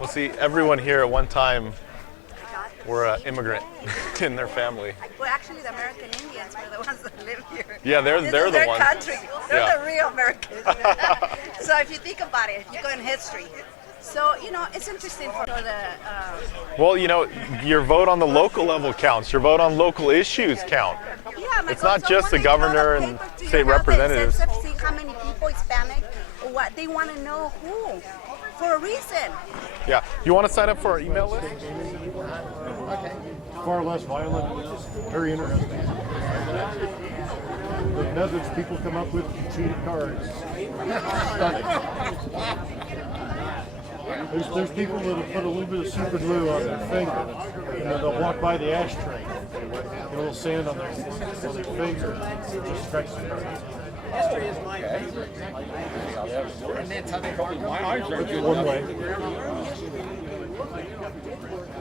Well, see, everyone here at one time were an immigrant in their family. Well, actually, the American Indians were the ones that live here. Yeah, they're the their ones. country. They're Yeah. the real Americans. So if you think about it, you go in history. So, you know, it's interesting for the... Well, you know, your vote on the local level counts. Your vote on local issues count. Yeah, It's not just the governor and state representatives. See how many people Hispanic, or what they want to know who, for a reason. Yeah. You want to sign up for our email list? Far less violent, which is very interesting. The methods people come up with to cheat cards. Stunning. There's people that have put a little bit of super glue on their finger, and then they'll walk by the ashtray, get a little sand on their finger, just strikes the card. History is my favorite. And that's how they call it. My eyes are good. One way.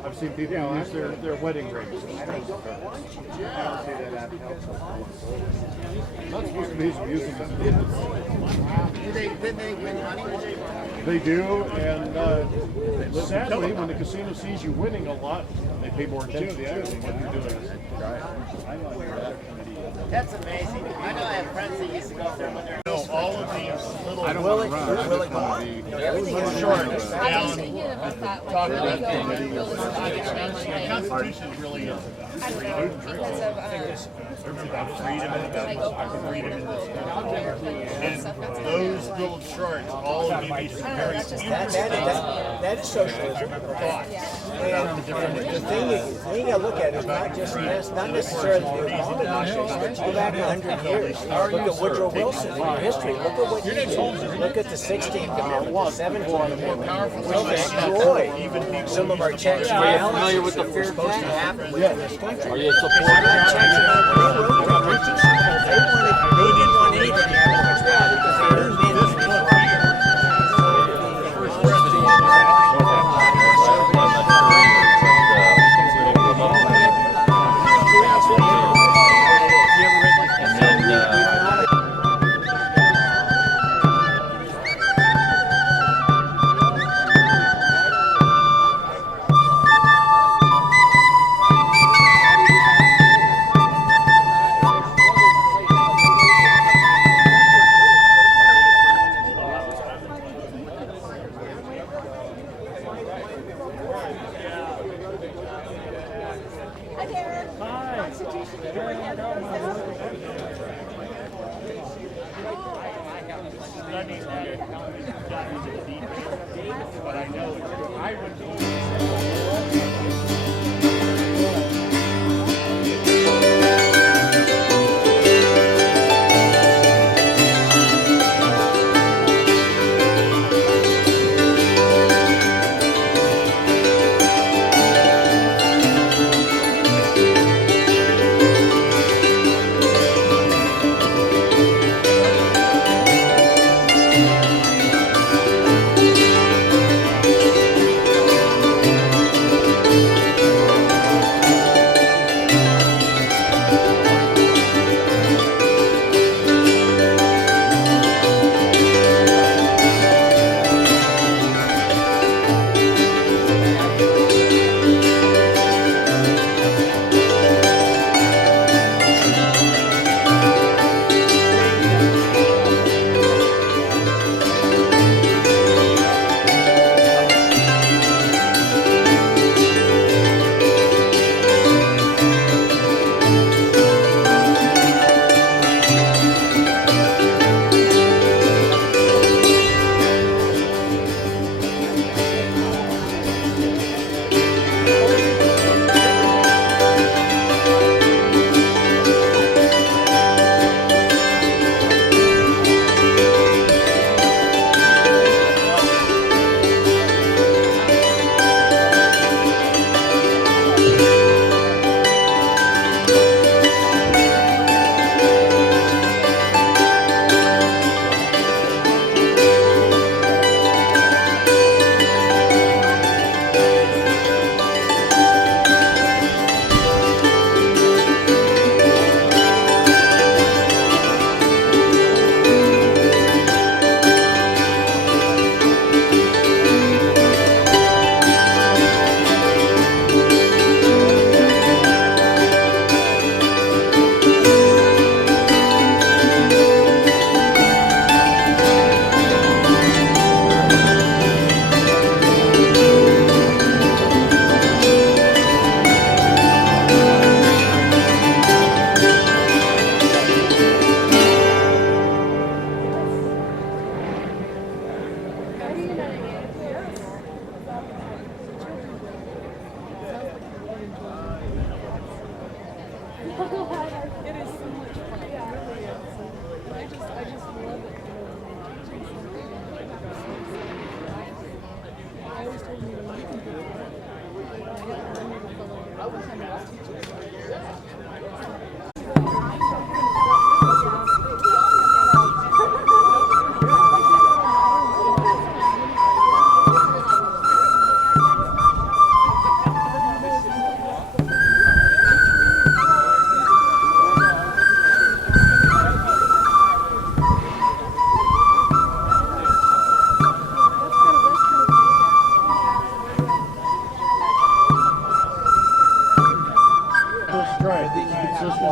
I've seen people use their wedding rings. Not supposed to be using them. Didn't they win money? They do, and sadly, when the casino sees you winning a lot, they pay more attention to what you're doing. That's amazing. I know I have friends that used to go up there when they're... All of these little Everything short. talk about the Constitution is really into that. It's about freedom and about freedom in this country. And those little charts, all of you need to be very That is socialism. And the thing I look at is not just this, not necessarily the Obama administration. Go back 100 years. Look at Woodrow Wilson in our history. Look at what he did. Look at the 16th Amendment, the 17th Amendment, which destroyed some of our checks and balances. Familiar with the fair supposed to tax? happen within this country. Are you a It's supporter? not checks and balances. They didn't want anything to happen with that because they knew men would be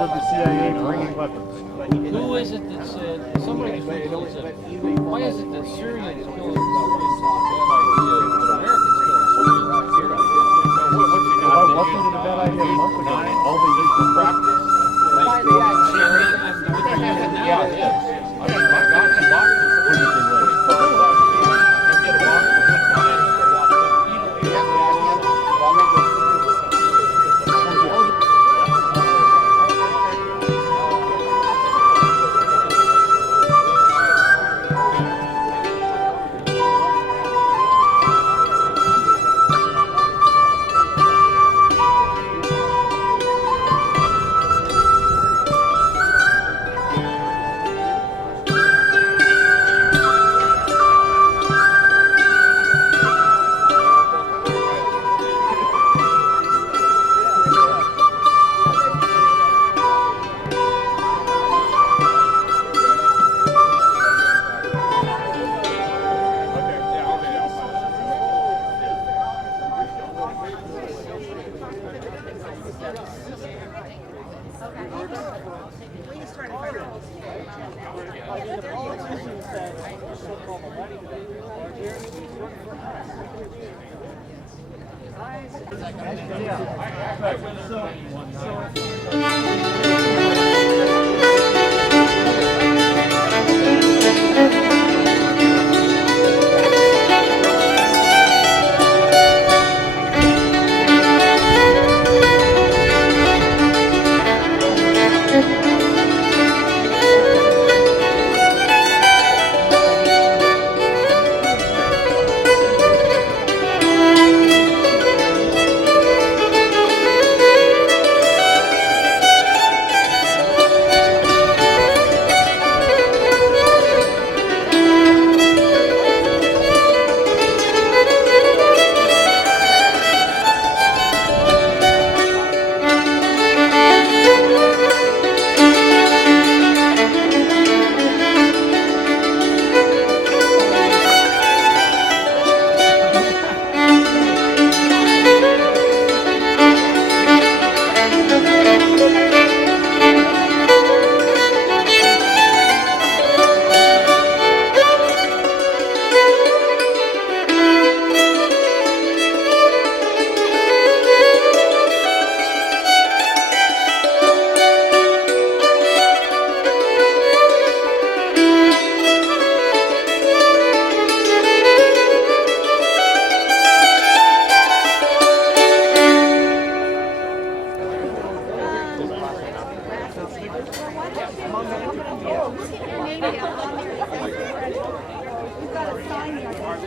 of the CIA bringing weapons. Who is it that said, somebody said, why is it that Syrians killing Syrians, but Americans killing Syrians? Why wasn't it a bad idea a month ago? All they did was practice. Yeah, it is. I mean, my God, it's boxers.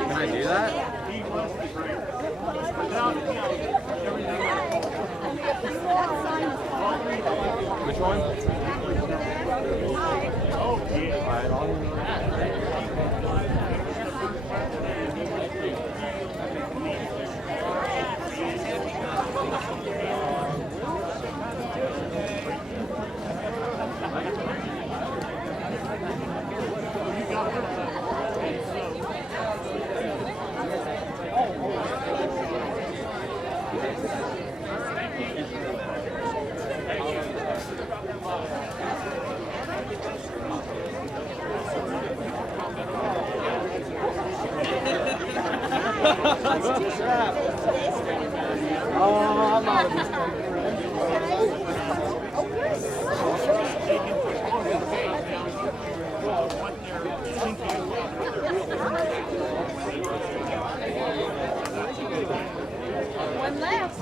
Can I do that? Which one? One left.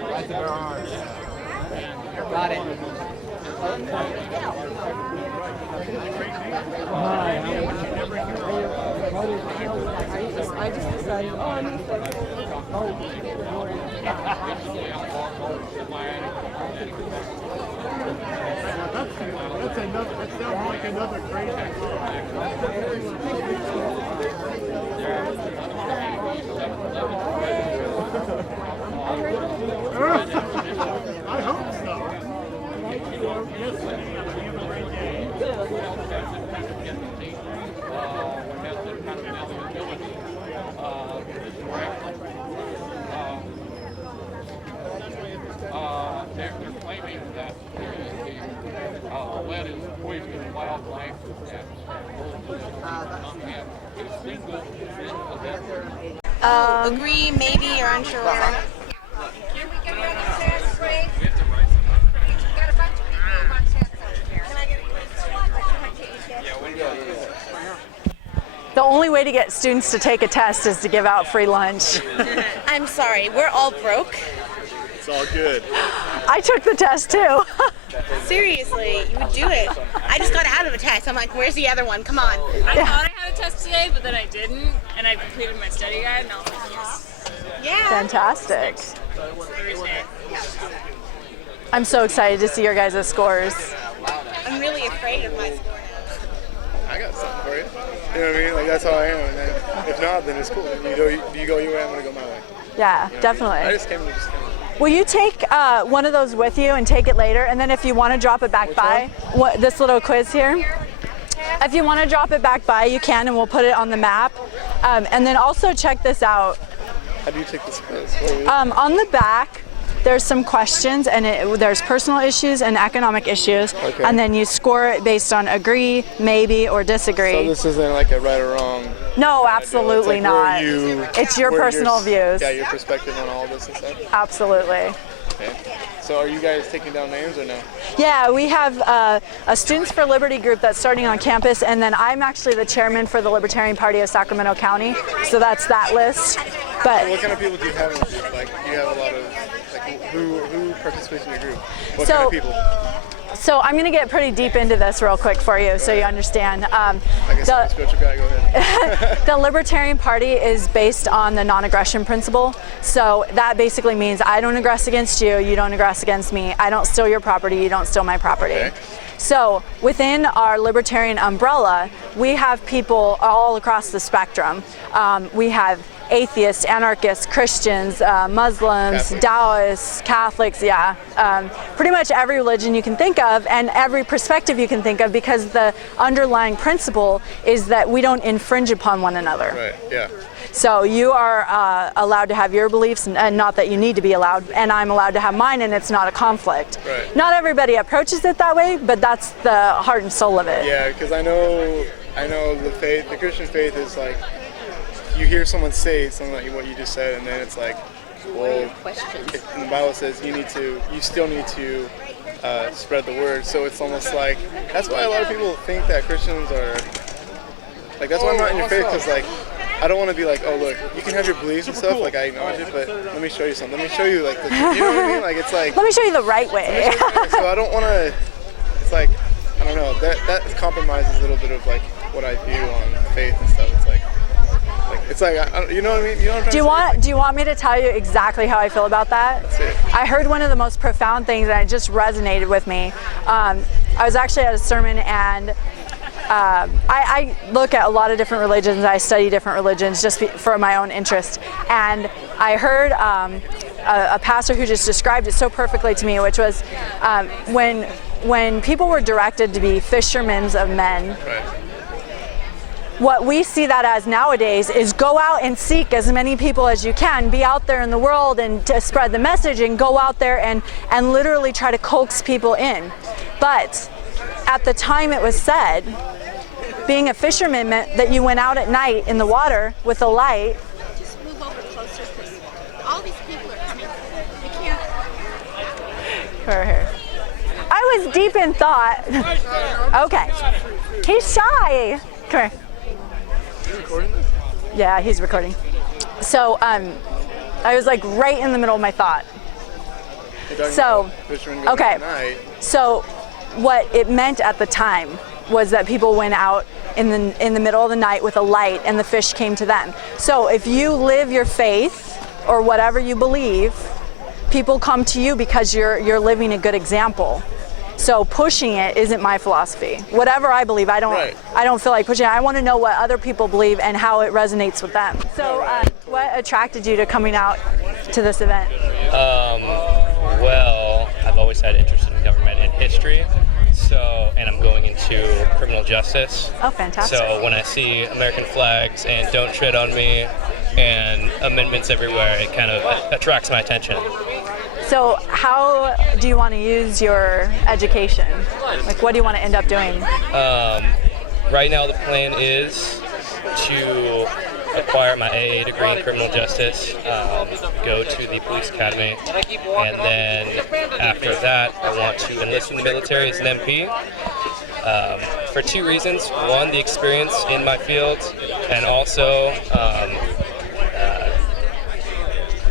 Right to their arms. Got it. I just decided, oh, I'm That sounds like another crazy. I hope so. They're claiming that the lead is poisoning wildlife Agree, maybe, or unsure. Can we get rid of test, please? We've got a bunch of people who want tests over here. Can I get a The only way to get students to take a test is to give out free lunch. I'm sorry, we're all broke. It's all good. I took the test too. Seriously, you would do it. I just got out of a test. I'm like, where's the other one? Come on. I thought I had a test today, but then I didn't, and I completed my study guide, and I was like, yes. Yeah. Fantastic. Thursday. I'm so excited to see your guys' scores. I'm really afraid of my score now. I got something for you. You know what I mean? Like, that's how I am. And then if not, then it's cool. You go your way, I'm gonna go my way. Yeah, You know what I mean? definitely. I just came to Will you take one of those with you and take it later? And then if you want to drop it back by, this little quiz here. If you want to drop it back by, you can, and we'll put it on the map. And then also check this out. How do you take this quiz? On the back, there's some questions, and there's personal issues and economic issues. Okay. And then you score it based on agree, maybe, or disagree. So this isn't like a right or wrong. No, absolutely It's like not. It's your personal views. Yeah, your perspective on all this and stuff. Absolutely. Okay. So are you guys taking down names or no? Yeah, we have a Students for Liberty group that's starting on campus, and then I'm actually the chairman for the Libertarian Party of Sacramento County, so that's that list. But So what kind of people do you have in the group? Like, do you have a lot of, like, who participates in your group? What kind of people? So I'm going to get pretty deep into this real quick for you so you understand. I guess I'm a spiritual guy, go ahead. The Libertarian Party is based on the non-aggression principle. So that basically means I don't aggress against you, you don't aggress against me. I don't steal your property, you don't steal my property. Okay. So within our libertarian umbrella, we have people all across the spectrum. We have atheists, anarchists, Christians, Muslims, Taoists, Catholics, pretty much every religion you can think of and every perspective you can think of, because the underlying principle is that we don't infringe upon one another. Right, yeah. So you are allowed to have your beliefs, and not that you need to be allowed, and I'm allowed to have mine, and it's not a conflict. Right. Not everybody approaches it that way, but that's the heart and soul of it. Yeah, because I know the Christian faith is like, you hear someone say something like what you just said, and then it's like, well, and the Bible says you still need to spread the word. So it's almost like, that's why a lot of people think that Christians are, like, that's why I'm not in your faith, because like, I don't want to be like, oh look, you can have your beliefs and stuff, like I acknowledge it, but let me show you something. Let me show you like, you know what I mean? Like it's like. Let me show you the right way. So I don't want to. It's like, I don't know. That compromises a little bit of like what I view on faith and stuff. It's like you know what I mean? You know what I'm trying to say? Do you want me to tell you exactly how I feel about that? That's it. I heard one of the most profound things, and it just resonated with me. I was actually at a sermon, and I look at a lot of different religions. I study different religions just for my own interest. And I heard a pastor who just described it so perfectly to me, which was when people were directed to be fishermen of men, Right. what we see that as nowadays is go out and seek as many people as you can, be out there in the world and to spread the message, and go out there and literally try to coax people in. But at the time it was said, being a fisherman meant that you went out at night in the water with a light. Just move over closer because all these people are coming. We can't. Over here. I was deep in thought. Okay. He's shy. Come here. You recording this? Yeah, he's recording. So I was like right in the middle of my thought. So, okay. So what it meant at the time was that people went out in the middle of the night with a light, and the fish came to them. So if you live your faith or whatever you believe, people come to you because you're living a good example. So pushing it isn't my philosophy. Whatever I believe, I don't feel like pushing it. I want to know what other people believe and how it resonates with them. So what attracted you to coming out to this event? Well, I've always had interest in government and history. And I'm going into criminal justice. Oh, fantastic. So when I see American flags and don't tread on me and amendments everywhere, it kind of attracts my attention. So how do you want to use your education? Like, what do you want to end up doing? Right now the plan is to acquire my AA degree in criminal justice, go to the police academy, and then after that I want to enlist in the military as an MP for two reasons. One, the experience in my field, and also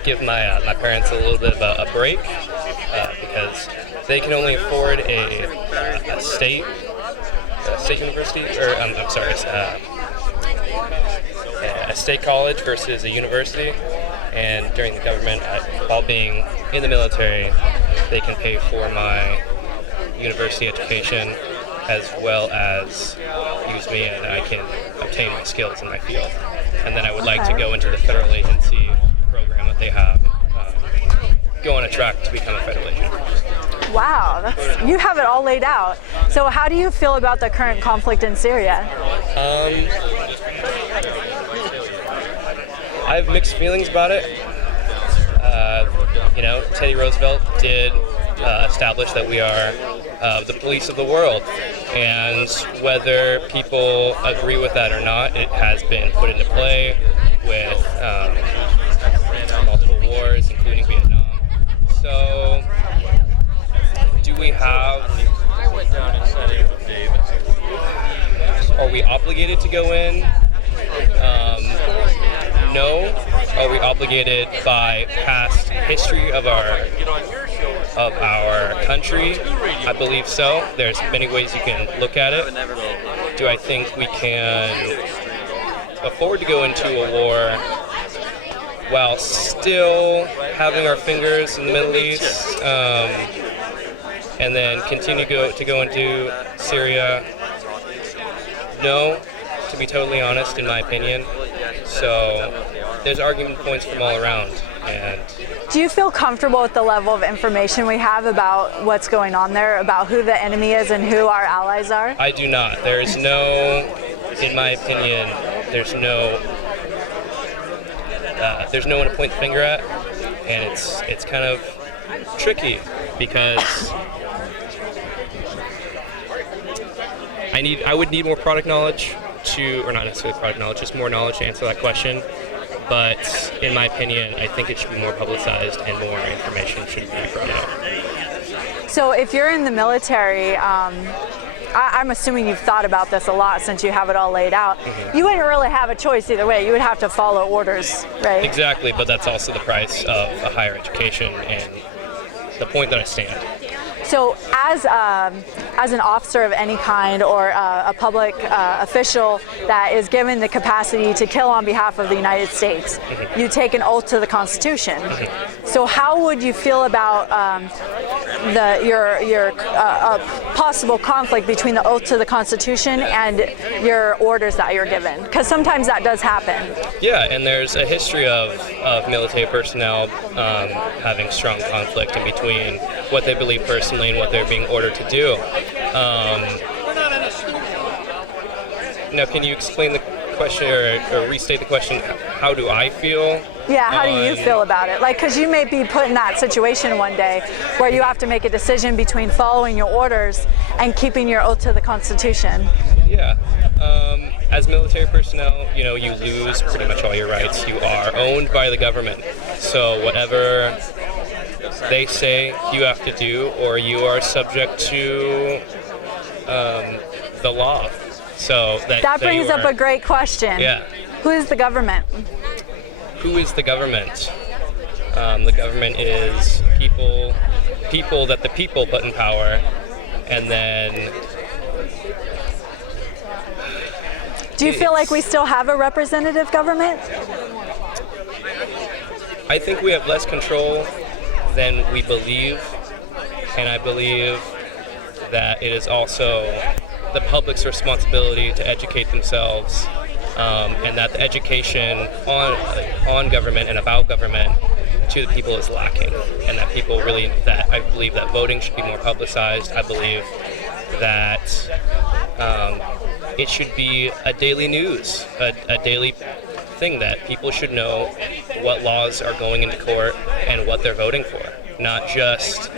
give my parents a little bit of a break because they can only afford a state university, or I'm sorry, a state college versus a university, and during the government, while being in the military, they can pay for my university education as well as use me, and I can obtain my skills in my field. And then I would like to go into the federal agency program that they have go on a track to become a federal agent. Wow, you have it all laid out. So how do you feel about the current conflict in Syria? I have mixed feelings about it. Teddy Roosevelt did establish that we are the police of the world, and whether people agree with that or not, it has been put into play with multiple wars, including Vietnam. So, do we have? Are we obligated to go in? No. Are we obligated by past history of our country? I believe so. There's many ways you can look at it. Do I think we can afford to go into a war while still having our fingers in the Middle East, and then continue to go into Syria? No, to be totally honest, in my opinion. So there's argument points from all around. And do you feel comfortable with the level of information we have about what's going on there, about who the enemy is and who our allies are? I do not. There's no, in my opinion, there's no one to point the finger at, and it's kind of tricky because I would need more product knowledge or not necessarily product knowledge, just more knowledge to answer that question. But in my opinion, I think it should be more publicized and more information should be brought out. So if you're in the military, I'm assuming you've thought about this a lot since you have it all laid out. Mm-hmm. You wouldn't really have a choice either way. You would have to follow orders, right? Exactly, but that's also the price of a higher education and the point that I stand. So as an officer of any kind or a public official that is given the capacity to kill on behalf of the United States, mm-hmm. you take an oath to the Constitution. Mm-hmm. So how would you feel about your possible conflict between the oath to the Constitution and your orders that you're given? Because sometimes that does happen. Yeah, and there's a history of military personnel having strong conflict in between what they believe personally and what they're being ordered to do. Now, can you explain the question or restate the question? How do I feel? Yeah, how do you feel about it? Like, because you may be put in that situation one day where you have to make a decision between following your orders and keeping your oath to the Constitution. Yeah. As military personnel, you lose pretty much all your rights. You are owned by the government. So whatever they say you have to do, or you are subject to the law. So that brings up a great question. Yeah. Who is the government? Who is the government? The government is people that the people put in power, and then. Do you feel like we still have a representative government? I think we have less control than we believe, and I believe that it is also the public's responsibility to educate themselves, and that the education on government and about government to the people is lacking, and that I believe that voting should be more publicized. I believe that it should be a daily news, a daily thing that people should know what laws are going into court and what they're voting for. Not just,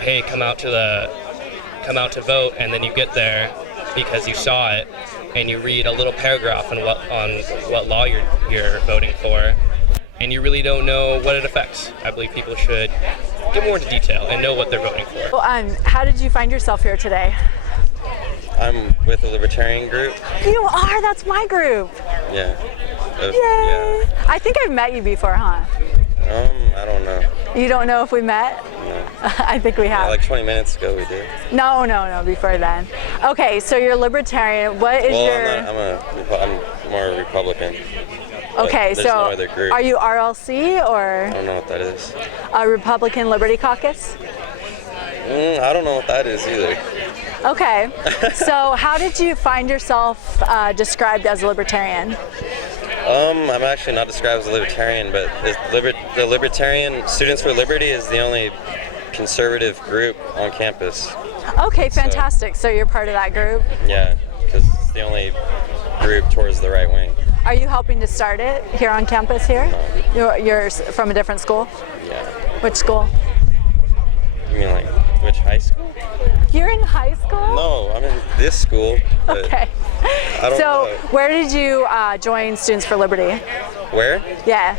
hey, come out to vote, and then you get there because you saw it and you read a little paragraph on what law you're voting for, and you really don't know what it affects. I believe people should get more into detail and know what they're voting for. Well, how did you find yourself here today? I'm with a libertarian group. You are? That's my group. Yeah. Yay! Yeah. I think I've met you before, huh? I don't know. You don't know if we met? No. I think we have. Yeah, like 20 minutes ago we did. No, before then. Okay, so you're libertarian. What is I'm more Republican. Okay, so no other group. Are you RLC or? I don't know what that is. A Republican Liberty Caucus? I don't know what that is either. Okay, so how did you find yourself described as a libertarian? I'm actually not described as a libertarian, but the Libertarian Students for Liberty is the only conservative group on campus. Okay, fantastic. So you're part of that group. Yeah, because it's the only group towards the right wing. Are you helping to start it here on campus here? You're from a different school? Yeah. Which school? You mean like which high school? You're in high school? No, I'm in this school. Okay. I don't So know. where did you join Students for Liberty? Where? Yeah.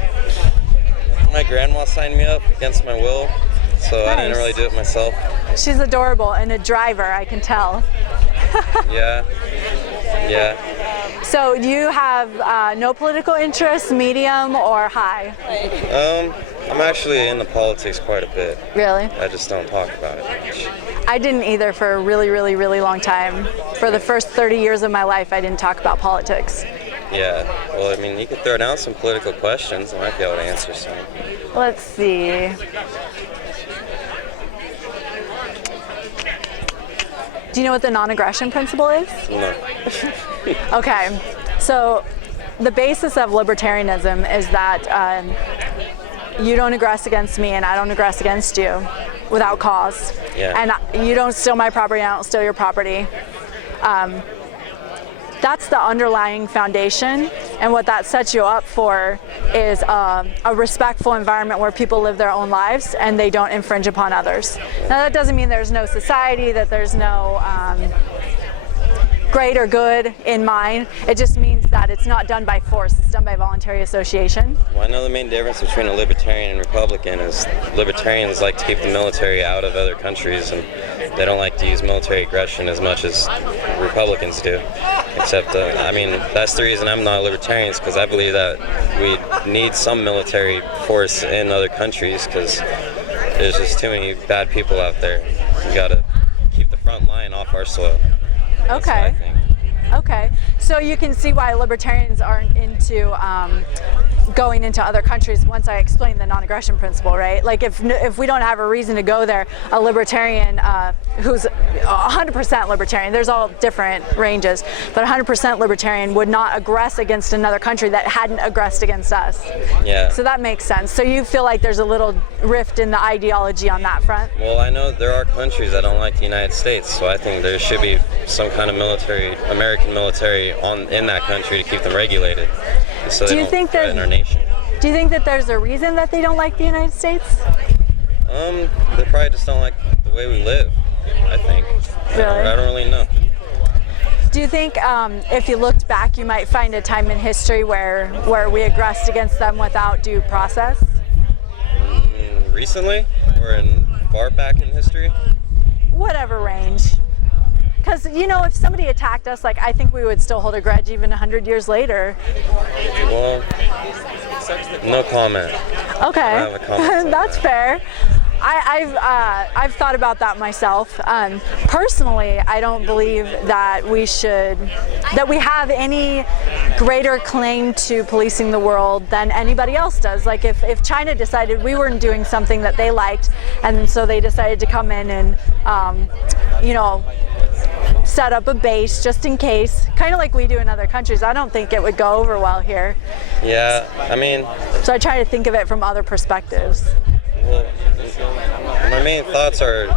My grandma signed me up against my will, so I didn't Nice. really do it myself. She's adorable and a driver, I can tell. Yeah. Yeah. So do you have no political interest, medium or high? I'm actually into politics quite a bit. Really? I just don't talk about it much. I didn't either for a really, really, really long time. For the first 30 years of my life, I didn't talk about politics. Yeah. Well, I mean, you could throw down some political questions. I might be able to answer some. Let's see. Do you know what the non-aggression principle is? No. Okay, so the basis of libertarianism is that you don't aggress against me and I don't aggress against you without cause. Yeah. And you don't steal my property, I don't steal your property. That's the underlying foundation, and what that sets you up for is a respectful environment where people live their own lives and they don't infringe upon others. Now that doesn't mean there's no society, that there's no greater good in mind. It just means that it's not done by force, it's done by voluntary association. Well, I know the main difference between a libertarian and Republican is libertarians like to keep the military out of other countries, and they don't like to use military aggression as much as Republicans do. Except, I mean, that's the reason I'm not a libertarian, is because I believe that we need some military force in other countries, because there's just too many bad people out there. We gotta keep the front line off our soil. That's what I Okay. think. Okay, so you can see why libertarians aren't into going into other countries once I explain the non-aggression principle, right? Like if we don't have a reason to go there, a libertarian who's 100% libertarian, there's all different ranges, but 100% libertarian would not aggress against another country that hadn't aggressed against us. Yeah. So that makes sense. So you feel like there's a little rift in the ideology on that front? Well, I know there are countries that don't like the United States, so I think there should be some kind of military, American military in that country to keep them regulated, so they don't threaten our nation. Do you think that there's a reason that they don't like the United States? They probably just don't like the way we live, I think. Really? I don't really know. Do you think if you looked back, you might find a time in history where we aggressed against them without due process? Recently, or far back in history? Whatever range. Because, you know, if somebody attacked us, like, I think we would still hold a grudge even 100 years later. Well, no comment. Okay, I don't have a comment on that's fair. I've thought about that myself. Personally, I don't believe that we have any greater claim to policing the world than anybody else does. Like if China decided we weren't doing something that they liked, and so they decided to come in and, you know, set up a base just in case, kind of like we do in other countries, I don't think it would go over well here. Yeah, I mean... So I try to think of it from other perspectives. Well, my main thoughts are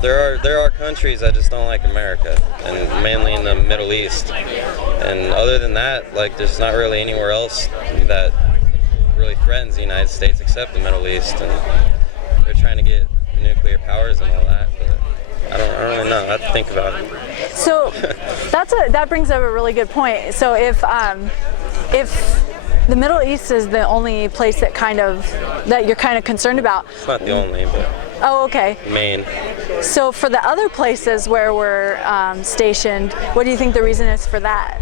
there are countries that just don't like America, and mainly in the Middle East. And other than that, like, there's not really anywhere else that really threatens the United States except the Middle East. And they're trying to get nuclear powers and all that. But I don't really know. I have to think about it. So that brings up a really good point. So if the Middle East is the only place that you're kind of concerned about. It's not the only, but Oh, okay. main. So for the other places where we're stationed, what do you think the reason is for that?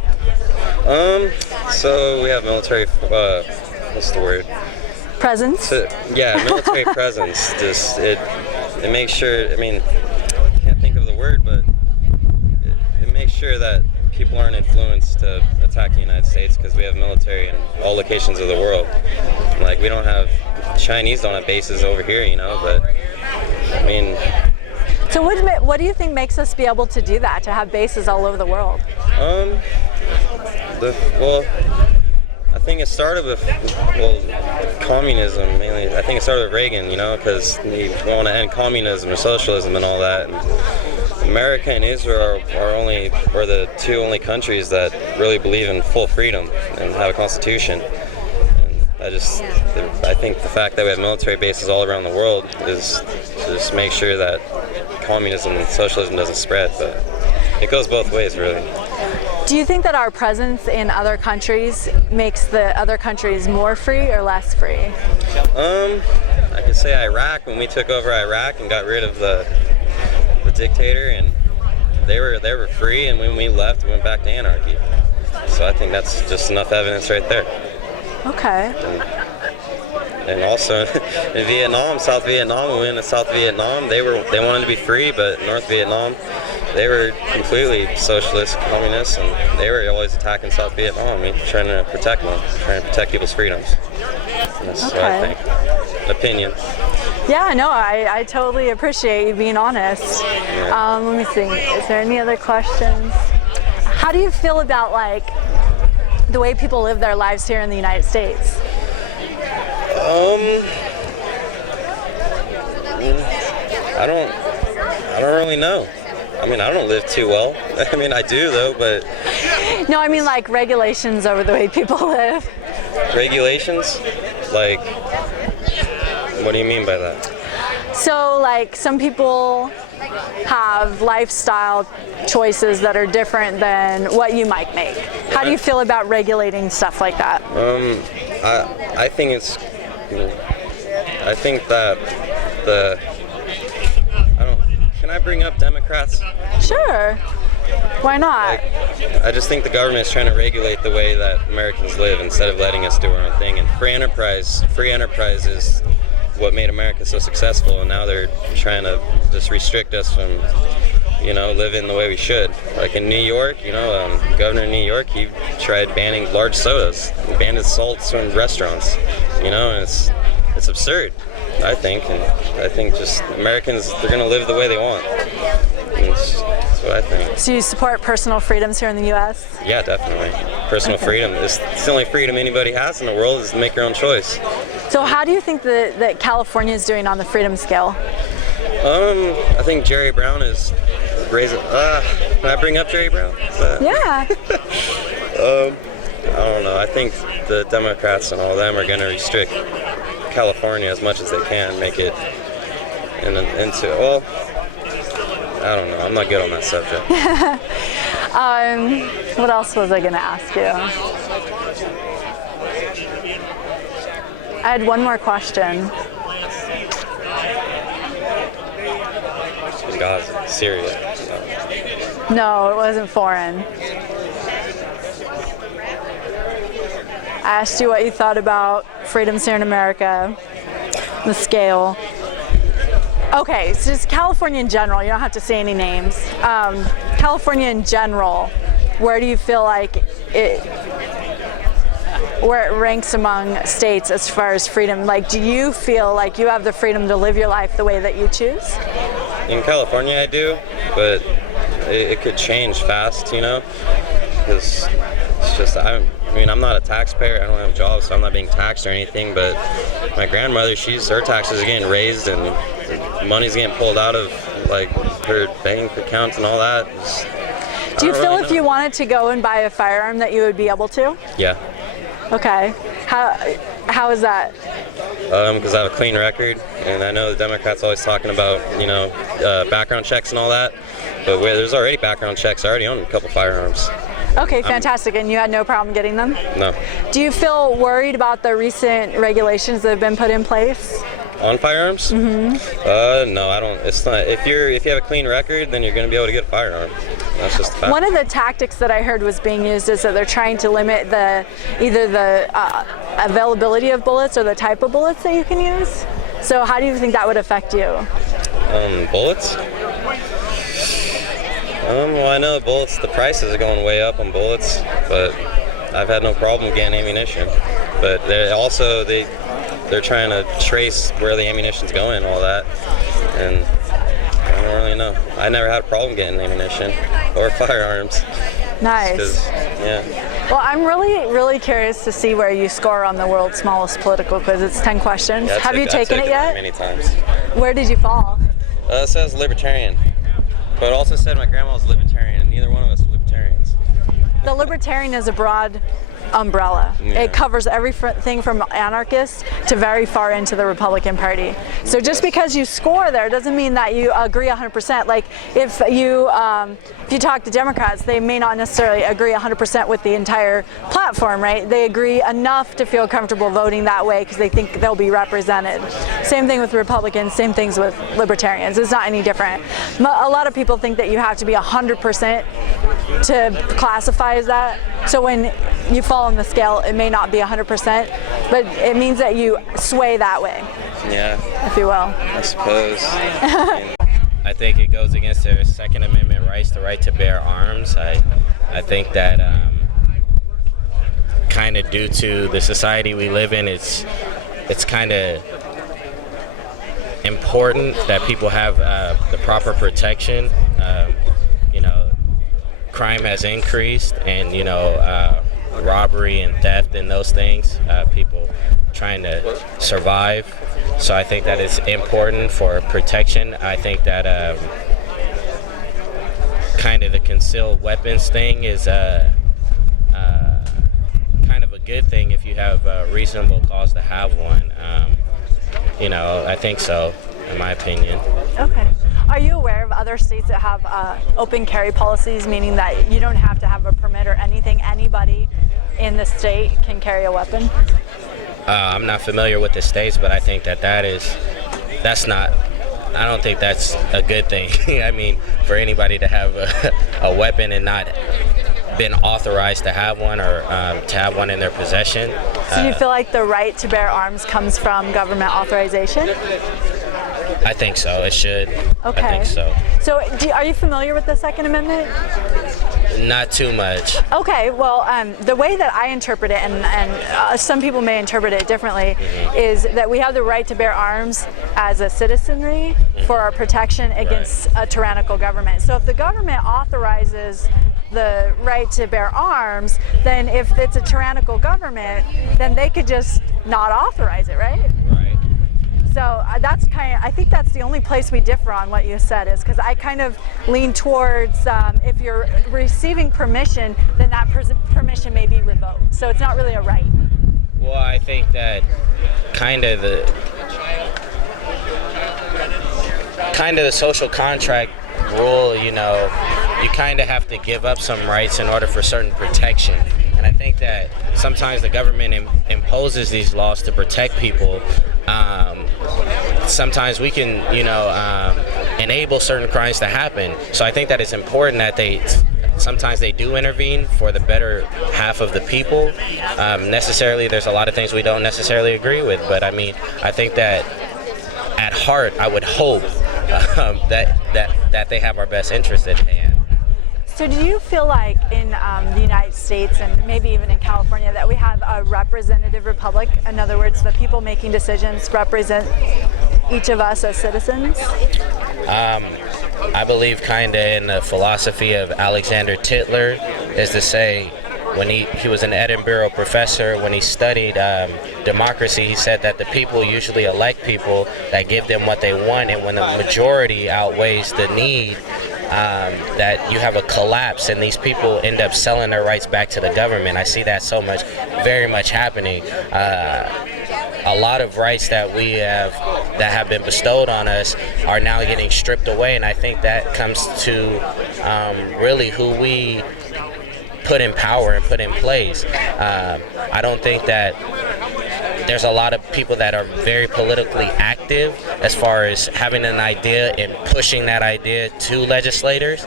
So we have military, what's the word? Presence? Yeah, military presence. Just it makes sure, I mean, I can't think of the word, but it makes sure that people aren't influenced to attack the United States, because we have military in all locations of the world. Like, we don't have, Chinese don't have bases over here, you know, but I mean... So what do you think makes us be able to do that, to have bases all over the world? Well, think it started with, communism mainly. I think it started with Reagan, because we want to end communism and socialism and all that. And America and Israel are the two only countries that really believe in full freedom and have a constitution. And I think the fact that we have military bases all around the world is to just make sure that communism and socialism doesn't spread, but it goes both ways, really. Do you think that our presence in other countries makes the other countries more free or less free? I could say Iraq, when we took over Iraq and got rid of the dictator, and they were free, and when we left, we went back to anarchy. So I think that's just enough evidence right there. Okay. And also in Vietnam, South Vietnam, when we went to South Vietnam, they wanted to be free, but North Vietnam, they were completely socialist, communist, and they were always attacking South Vietnam, trying to protect them, trying to protect people's freedoms. And that's what I think. Opinion. Yeah, no, I totally appreciate you being honest. Yeah. Let me see, is there any other questions? How do you feel about the way people live their lives here in the United States? I don't really know. I don't live too well. I do though, but... No, I mean regulations over the way people live. Regulations? What do you mean by that? So some people have lifestyle choices that are different than what you might make. How do you feel about regulating stuff like that? I think it's... I think that can I bring up Democrats? Sure. Why not? I just think the government is trying to regulate the way that Americans live instead of letting us do our own thing. And free enterprise is what made America so successful, and now they're trying to just restrict us from, living the way we should. Like in New York, Governor of New York, he tried banning large sodas, banned salts from restaurants, and it's absurd, I think. And I think just Americans, they're going to live the way they want. That's what I think. So you support personal freedoms here in the U.S.? Yeah, definitely. Personal freedom. It's the only freedom anybody has in the world is to make your own choice. So how do you think that California is doing on the freedom scale? I think Jerry Brown is raising... can I bring up Jerry Brown? Yeah. I don't know. I think the Democrats and all them are going to restrict California as much as they can, make it into... Well, I don't know. I'm not good on that subject. What else was I going to ask you? I had one more question. Gaza, Syria. No, it wasn't foreign. I asked you what you thought about freedoms here in America, the scale. Okay, so just California in general, you don't have to say any names. California in general, where do you feel like where it ranks among states as far as freedom? Do you feel like you have the freedom to live your life the way that you choose? In California I do, but it could change fast, because it's just, I'm not a taxpayer, I don't have a job, so I'm not being taxed or anything, but my grandmother, her taxes are getting raised and money's getting pulled out of her bank account and all that. Do you feel if you wanted to go and buy a firearm that you would be able to? Yeah. Okay. How is that? Because I have a clean record, and I know the Democrats always talking about, background checks and all that, but there's already background checks. I already own a couple firearms. Okay, fantastic. And you had no problem getting them? No. Do you feel worried about the recent regulations that have been put in place? On firearms? Mm-hmm. No, I don't. It's not. If you have a clean record, then you're going to be able to get a firearm. That's just the fact. One of the tactics that I heard was being used is that they're trying to limit either the availability of bullets or the type of bullets that you can use. So how do you think that would affect you? Bullets? Well, I know bullets, the prices are going way up on bullets, but I've had no problem getting ammunition. But they're trying to trace where the ammunition's going and all that, and I don't really know. I never had a problem getting ammunition or firearms. Nice. Yeah. Well, I'm really curious to see where you score on the world's smallest political quiz. It's 10 questions. Yeah, Have you taken it yet? Many times. Where did you fall? It says libertarian, but it also said my grandma was libertarian, and neither one of us are libertarians. The libertarian is a broad umbrella. Yeah. It covers everything from anarchist to very far into the Republican Party. So just because you score there doesn't mean that you agree 100%. Like if you talk to Democrats, they may not necessarily agree 100% with the entire platform, right? They agree enough to feel comfortable voting that way because they think they'll be represented. Same thing with Republicans, same things with libertarians. It's not any different. A lot of people think that you have to be 100% to classify as that. So when you fall on the scale, it may not be 100%, but it means that you sway that way. Yeah. If you will. I suppose. I think it goes against their Second Amendment rights, the right to bear arms. I think that kind of due to the society we live in, it's kind of important that people have the proper protection. Crime has increased, and robbery and theft and those things, people trying to survive. So I think that it's important for protection. I think that kind of the concealed weapons thing is kind of a good thing if you have a reasonable cause to have one. I think so, in my opinion. Okay. Are you aware of other states that have open carry policies, meaning that you don't have to have a permit or anything? Anybody in the state can carry a weapon? I'm not familiar with the states, but I think I don't think that's a good thing. I mean, for anybody to have a weapon and not been authorized to have one or to have one in their possession. So you feel like the right to bear arms comes from government authorization? I think so. It should. Okay. I think so. So are you familiar with the Second Amendment? Not too much. Okay, well, the way that I interpret it, and some people may interpret it differently, is that we have the right to bear arms as a citizenry for our protection against a tyrannical government. So if the government auzes the right to bear arms, then if it's a tyrannical government, then they could just not authorize it, right? So I think that's the only place we differ on what you said, is because I kind of lean towards if you're receiving permission, then that permission may be revoked. So it's not really a right. Well, I think that kind of the social contract rule, you kind of have to give up some rights in order for certain protection. And I think that sometimes the government imposes these laws to protect people. Sometimes we can, enable certain crimes to happen. So I think that it's important that sometimes they do intervene for the better half of the people. Necessarily, there's a lot of things we don't necessarily agree with, but I mean, I think that at heart, I would hope that they have our best interest at hand. So do you feel like in the United States and maybe even in California that we have a representative republic? In other words, the people making decisions represent each of us as citizens? I believe kind of in the philosophy of Alexander Tytler, is to say, when he was an Edinburgh professor, when he studied democracy, he said that the people usually elect people that give them what they want, and when the majority outweighs the need, that you have a collapse and these people end up selling their rights back to the government. I see that very much happening. A lot of rights that we have that have been bestowed on us are now getting stripped away, and I think that comes to really who we put in power and put in place. I don't think that there's a lot of people that are very politically active as far as having an idea and pushing that idea to legislators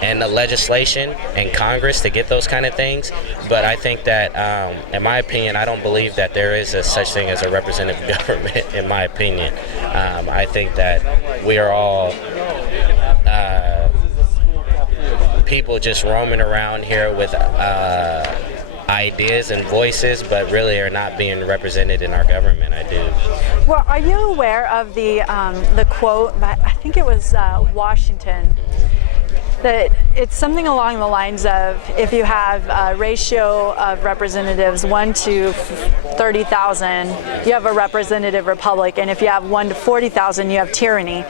and the legislation and Congress to get those kind of things. But I think that, in my opinion, I don't believe that there is a such thing as a representative government, in my opinion. I think that we are all people just roaming around here with ideas and voices, but really are not being represented in our government. I do. Well, are you aware of the quote by, I think it was Washington, that it's something along the lines of if you have a ratio of representatives 1 to 30,000, you have a representative republic, and if you have 1 to 40,000, you have tyranny.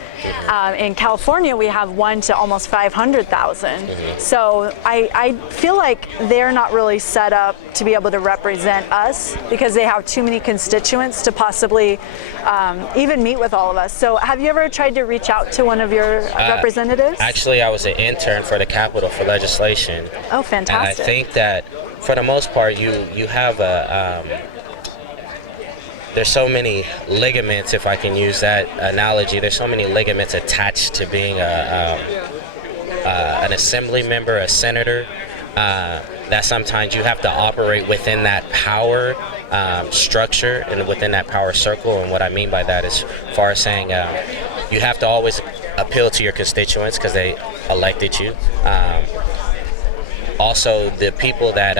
In California, we have 1 to almost 500,000. So I feel like they're not really set up to be able to represent us because they have too many constituents to possibly even meet with all of us. So have you ever tried to reach out to one of your representatives? Actually, I was an intern for the Capitol for legislation. Oh, fantastic. And I think that for the most part, you have a, there's so many ligaments, if I can use that analogy, there's so many ligaments attached to being an assembly member, a senator, that sometimes you have to operate within that power structure and within that power circle. And what I mean by that is far as saying you have to always appeal to your constituents because they elected you. Also, the people that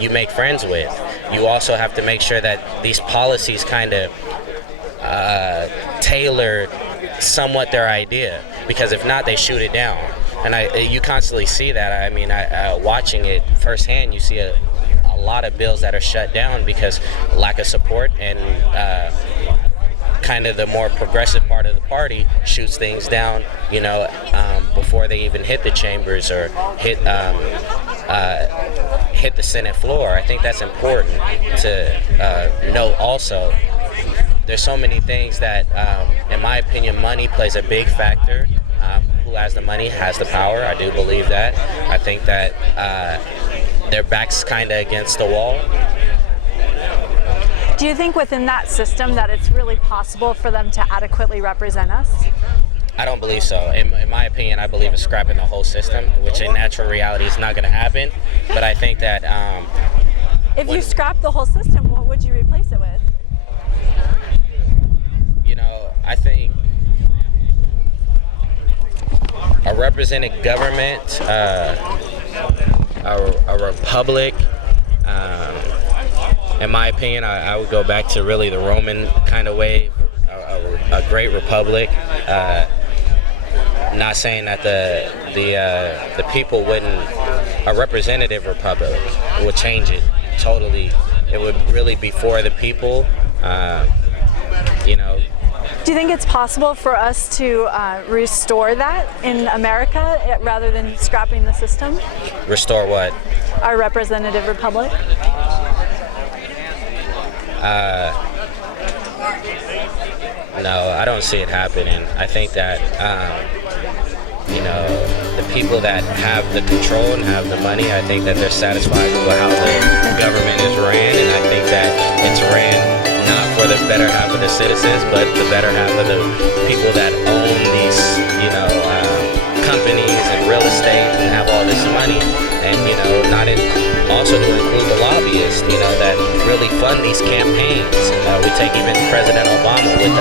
you make friends with, you also have to make sure that these policies kind of tailor somewhat their idea, because if not, they shoot it down. And you constantly see that. I mean, watching it firsthand, you see a lot of bills that are shut down because lack of support, and kind of the more progressive part of the party shoots things down, you know, before they even hit the chambers or hit the Senate floor. I think that's important to note also. There's so many things that, in my opinion, money plays a big factor. Who has the money has the power. I do believe that. I think that their back's kind of against the wall. Do you think within that system that it's really possible for them to adequately represent us? I don't believe so. In my opinion, I believe in scrapping the whole system, which in natural reality is not going to happen. But I think that if you scrap the whole system, what would you replace it with? You know, I think a represented government, a republic. In my opinion, I would go back to really the Roman kind of way, a great republic. Not saying that the people wouldn't. A representative republic would change it totally. It would really be for the people. You know. Do you think it's possible for us to restore that in America rather than scrapping the system? Restore what? Our representative republic? No, I don't see it happening. I think that, you know, the people that have the control and have the money, I think that they're satisfied with how the government is ran, and I think that it's ran not for the better half of the citizens, but the better half of the people that own these, you know, companies and real estate and have all this money, and, you know, also to include the lobbyists, you know, that really fund these campaigns. We take even President Obama with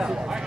Yeah.